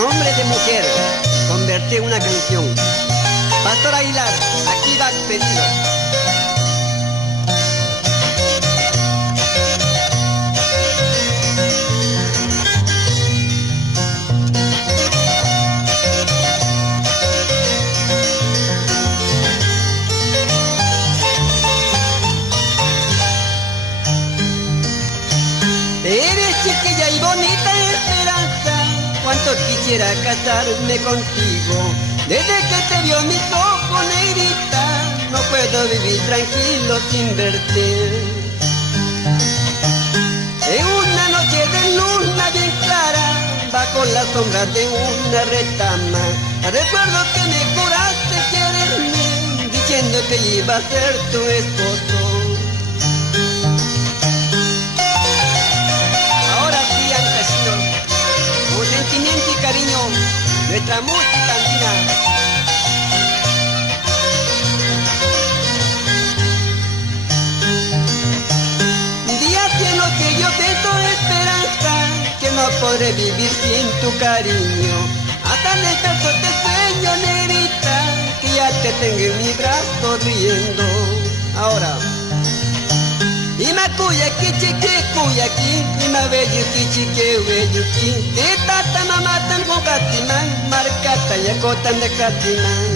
Nombre de mujer, convertí en una canción. Pastor Aguilar, aquí va pedido. Eres chiquilla y bonita Esperanza, cuánto quisiera casarme contigo. Desde que te vio mis ojos, negrita, no puedo vivir tranquilo sin verte. En una noche de luna bien clara, bajo la sombra de una retama, recuerdo que me juraste quererme, diciendo que iba a ser tu esposo. Sentimiento y cariño, nuestra música andina. Día lleno que yo pienso esperanza, que no podré vivir sin tu cariño. Hasta en el verso te sueño, negrita, que ya te tengo en mi brazo riendo. Ahora. Ima kuyaki chike kuyaki, ima beyuki chike beyuki. De tata mamatan con katiman, marcata y acotan de katiman.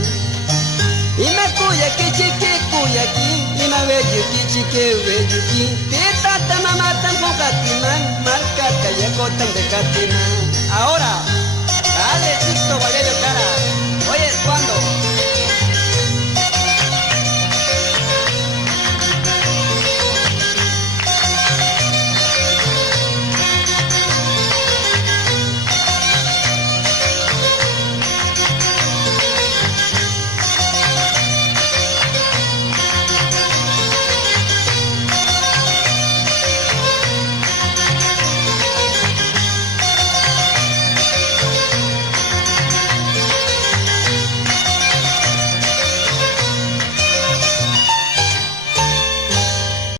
Ima kuyaki chike kuyaki, ima beyuki chike beyuki. De tata mamatan con katiman, marcata y acotan de katiman. Ahora.